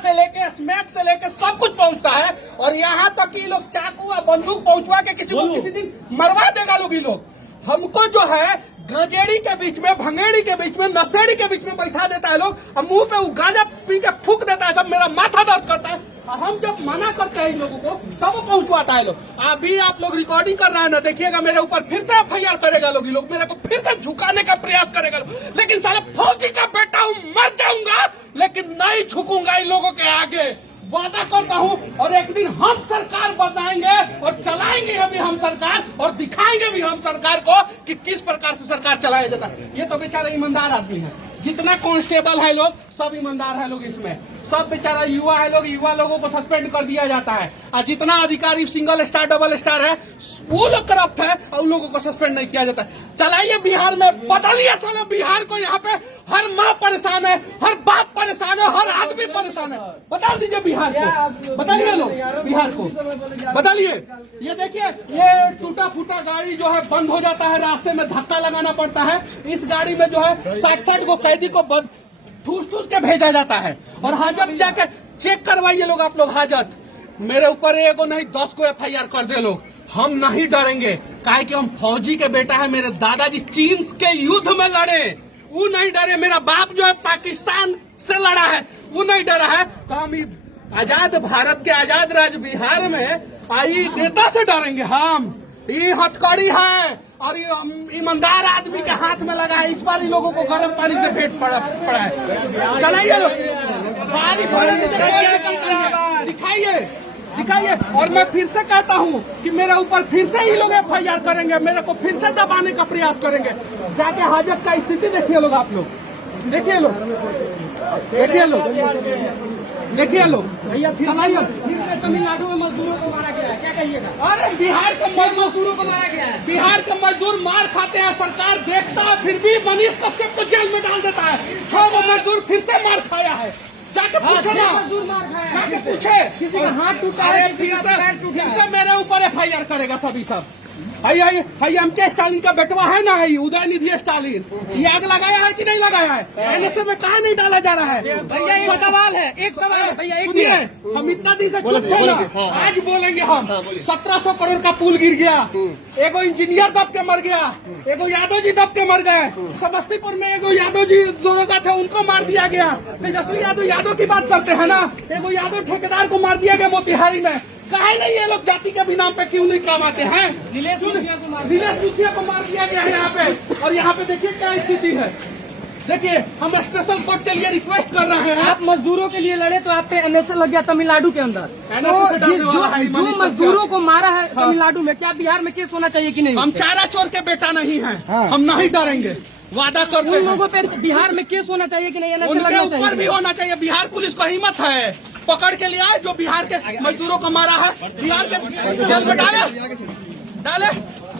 से लेके स्मैक से लेके सब कुछ पहुंचता है। और यहाँ तक कि लोग चाकू और बंदूक पहुंचवा के किसी को किसी दिन मरवा देगा लोग। ये लोग हमको जो है गजेड़ी के बीच में, भंगेड़ी के बीच में, नशेड़ी के बीच में बैठा देता है लोग, और मुंह पे वो गांजा पी के फूक देता है। सब मेरा माथा दर्द करता है। और हम जब मना करते हैं इन लोगों को तब वो पहुंचवाता है लोग। अभी आप लोग रिकॉर्डिंग कर रहे हैं ना, देखिएगा मेरे ऊपर फिर से FIR करेगा लोग। ये लोग मेरे को फिर से झुकाने का प्रयास करेगा लोग। लेकिन साला फौजी का बेटा हूँ, मर जाऊंगा लेकिन नहीं झुकूंगा इन लोगों के आगे, वादा करता हूँ। और एक दिन हम सरकार बनाएंगे और चलाएंगे अभी हम सरकार, और दिखाएंगे भी हम सरकार को कि किस प्रकार से सरकार चलाया जाता है। ये तो बेचारे ईमानदार आदमी है, जितना कांस्टेबल है लोग सब ईमानदार है लोग। इसमें सब बेचारा युवा है लोग, युवा लोगों को सस्पेंड कर दिया जाता है। और जितना अधिकारी सिंगल स्टार डबल स्टार है वो लोग करप्ट है और उन लोगों को सस्पेंड नहीं किया जाता है। चलाइए बिहार में, बदलिए साला बिहार को। यहाँ पे हर माँ परेशान है, हर बाप परेशान है, हर आदमी परेशान है। बता दीजिए बिहार को, बताइए लोग बिहार को, बताइए। ये देखिए, ये टूटा फूटा गाड़ी जो है बंद हो जाता है, रास्ते में धक्का लगाना पड़ता है। इस गाड़ी में जो है 60 को कैदी को ठूस के भेजा जाता है। और हाजत जाके चेक करवाइए लोग, आप लोग हाजत। मेरे ऊपर एगो नहीं 10 को FIR कर दे लोग, हम नहीं डरेंगे। काहे कि हम फौजी के बेटा है। मेरे दादाजी चीन के युद्ध में लड़े, वो नहीं डरे। मेरा बाप जो है पाकिस्तान से लड़ा है, वो नहीं डरा है। तो हम आजाद भारत के आजाद राज्य बिहार में आई नेता से डरेंगे हम? ये हथकड़ी है और ये ईमानदार आदमी के हाथ में लगा है। इस बार इन लोगों को गर्म पानी से पेट पड़ा है। चलाइए लोग, दिखाइए। और मैं फिर से कहता हूँ कि मेरे ऊपर फिर से ही लोग FIR करेंगे, मेरे को फिर से दबाने का प्रयास करेंगे। जाके हाजत का स्थिति देखिए लोग, आप लोग देखिए लोग, देखिए लोग, देखिए लोग। चलाइए। तमिलनाडु में मजदूरों को मारा गया है, क्या कहिएगा? अरे बिहार के मजदूरों को मारा गया है। बिहार के मजदूर मार खाते हैं, सरकार देखता है, फिर भी मनीष कश्यप को जेल में डाल देता है। 6 मजदूर फिर से मार खाया है। जाके पूछे ना, मजदूर मार खाया, जाके पूछे। किसी का हाथ टूटा है, फिर से मेरे ऊपर FIR करेगा सभी सब। MK स्टालिन का बेटवा है ना, है उदयनिधि स्टालिन, ये आग लगाया है कि नहीं लगाया है? NSA में कहा नहीं डाला जा रहा है? भैया एक सवाल है, भैया एक मिनट, हम इतना दिन से चुप थे ना, आज बोलेंगे हम। 1700 करोड़ का पुल गिर गया, एगो इंजीनियर दब के मर गया, एगो यादव जी दब के मर गए। समस्तीपुर में एगो यादव जी लोग थे, उनको मार दिया गया। तेजस्वी यादव की बात करते हैं ना, एगो यादव ठेकेदार को मार दिया गया मोतिहारी में। काहे नहीं ये लोग जाति के भी नाम पे क्यों नहीं काम आते हैं? नीलेश मुखिया को मार दिया गया है यहाँ पे। और यहाँ पे देखिए क्या स्थिति है। देखिए, हम स्पेशल कोर्ट के लिए रिक्वेस्ट कर रहे हैं। आप मजदूरों के लिए लड़े तो आप पे NSA लग गया तमिलनाडु के अंदर। जो मजदूरों को मारा है तमिलनाडु में, क्या बिहार में केस होना चाहिए कि नहीं? हम चारा चोर के बेटा नहीं है, हम नहीं डरेंगे, वादा करते हैं। उन लोगों पे बिहार में केस होना चाहिए कि नहीं? उनके ऊपर भी होना चाहिए। बिहार पुलिस को हिम्मत है, पकड़ के लिया है जो बिहार के मजदूरों को मारा है, बिहार के जेल में डाले।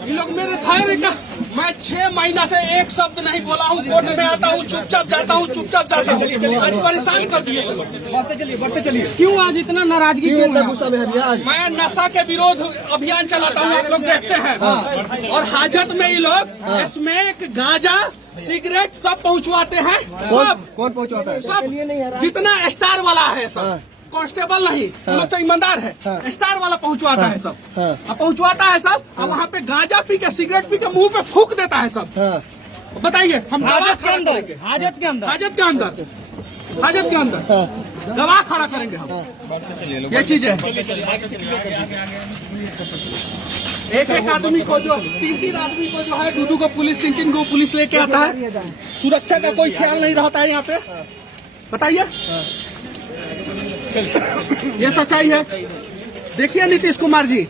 ये लोग मेरे थाने का, मैं 6 महीना से एक शब्द नहीं बोला हूँ। कोर्ट में आता हूँ, चुपचाप जाता हूँ, चुपचाप जाता हूँ। आज परेशान कर दिए। बढ़ते चलिए। क्यों आज इतना नाराजगी क्यों है? गुस्सा में है? मैं नशा के विरोध अभियान चलाता हूँ, आप लोग देखते हैं। और हाजत में ये लोग स्मैक, गांजा, सिगरेट सब पहुँचवाते हैं। सब कौन पहुँचवाता है? सब जितना स्टार वाला है, सब कांस्टेबल नहीं, वो लोग तो ईमानदार है। स्टार वाला पहुंचवाता है सब, पहुंचवाता है सब। और वहाँ पे गांजा पी के, सिगरेट पी के मुंह पे फूक देता है सब। बताइए, हम गवाह खड़ा करेंगे हाजत के अंदर गवाह खड़ा करेंगे हम। ये चीज है। एक आदमी को जो 3 आदमी को जो है, 2 को पुलिस, 3 को पुलिस लेके आता है। सुरक्षा का कोई ख्याल नहीं रहता है यहाँ पे। बताइए, ये सच्चाई है। देखिए नीतीश कुमार जी,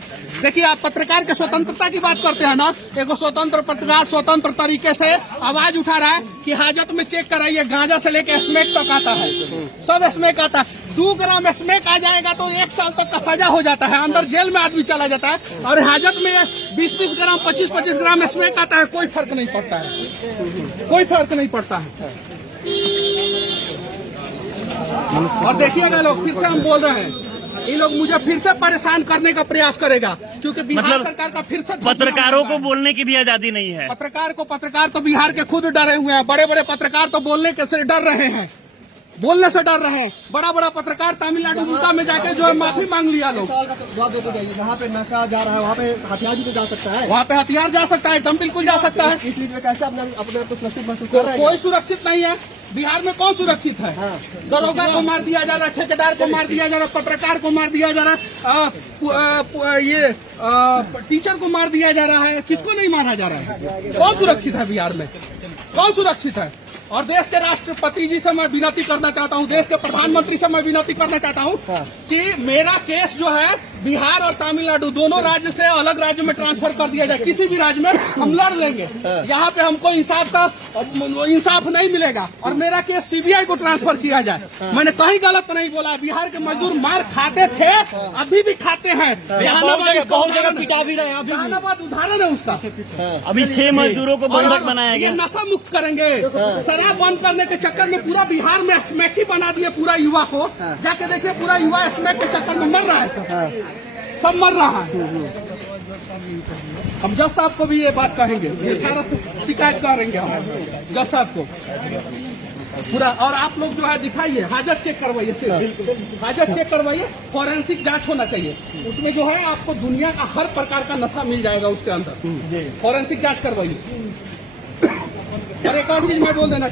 देखिए आप पत्रकार के स्वतंत्रता की बात करते हैं ना, एगो स्वतंत्र पत्रकार स्वतंत्र तरीके से आवाज उठा रहा है कि हाजत में चेक कराइए। गांजा से लेके स्मैक तक आता है, सब स्मैक आता है। 2 ग्राम स्मैक आ जाएगा तो 1 साल तक का सजा हो जाता है, अंदर जेल में आदमी चला जाता है। और हाजत में 20-20 ग्राम, 25-25 ग्राम स्मैक आता है, कोई फर्क नहीं पड़ता है, कोई फर्क नहीं पड़ता है। और देखिएगा लोग, फिर से हम बोल रहे हैं, ये लोग मुझे फिर से परेशान करने का प्रयास करेगा, क्योंकि बिहार सरकार का फिर से पत्रकारों को बोलने की भी आजादी नहीं है। पत्रकार तो बिहार के खुद डरे हुए हैं। बड़े बड़े पत्रकार तो बोलने के से डर रहे हैं। बोलने से डर रहे हैं। बड़ा बड़ा पत्रकार तमिलनाडु मुद्दा में जाके जो है माफी मांग लिया लोग। वहाँ पे नशा जा रहा है, वहाँ पे हथियार भी तो जा सकता है, वहाँ पे हथियार जा सकता है, दम बिल्कुल जा सकता है। इसलिए कैसे अपने आप को सुरक्षित महसूस कर रहे हैं? कोई सुरक्षित नहीं है। बिहार में कौन सुरक्षित है? दरोगा को मार दिया जा रहा है, ठेकेदार को मार दिया जा रहा है, पत्रकार को मार दिया जा रहा है, टीचर को मार दिया जा रहा है। किसको नहीं मारा जा रहा है? कौन सुरक्षित है बिहार में? कौन सुरक्षित है? और देश के राष्ट्रपति जी से मैं विनती करना चाहता हूँ, देश के प्रधानमंत्री से मैं विनती करना चाहता हूँ कि मेरा केस जो है बिहार और तमिलनाडु दोनों राज्य से अलग राज्य में ट्रांसफर कर दिया जाए। किसी भी राज्य में हम लड़ लेंगे, यहाँ पे हमको इंसाफ नहीं मिलेगा। और मेरा केस सीबीआई को ट्रांसफर किया जाए। मैंने कहीं गलत नहीं बोला। बिहार के मजदूर मार खाते थे, अभी भी खाते हैं। बहुत जगह पिटा भी रहे हैं अभी भी। जहानाबाद उदाहरण है उसका। अभी 6 मजदूरों को बंधक बनाया ये गया। नशा मुक्त करेंगे। शराब बंद करने के चक्कर में पूरा बिहार में स्मैकी बना दिए पूरा युवा को। जाके देखिए पूरा युवा स्मैक के चक्कर में मर रहा है, सब मर रहा है। हम जज साहब को भी ये बात कहेंगे, ये सारा शिकायत करेंगे हम जज साहब को पूरा। और आप लोग जो है दिखाइए, हाजत चेक करवाइए, सिर्फ हाजत चेक करवाइए। फॉरेंसिक जांच होना चाहिए, उसमें जो है आपको दुनिया का हर प्रकार का नशा मिल जाएगा उसके अंदर। फॉरेंसिक जांच करवाइए। और एक और चीज मैं बोल देना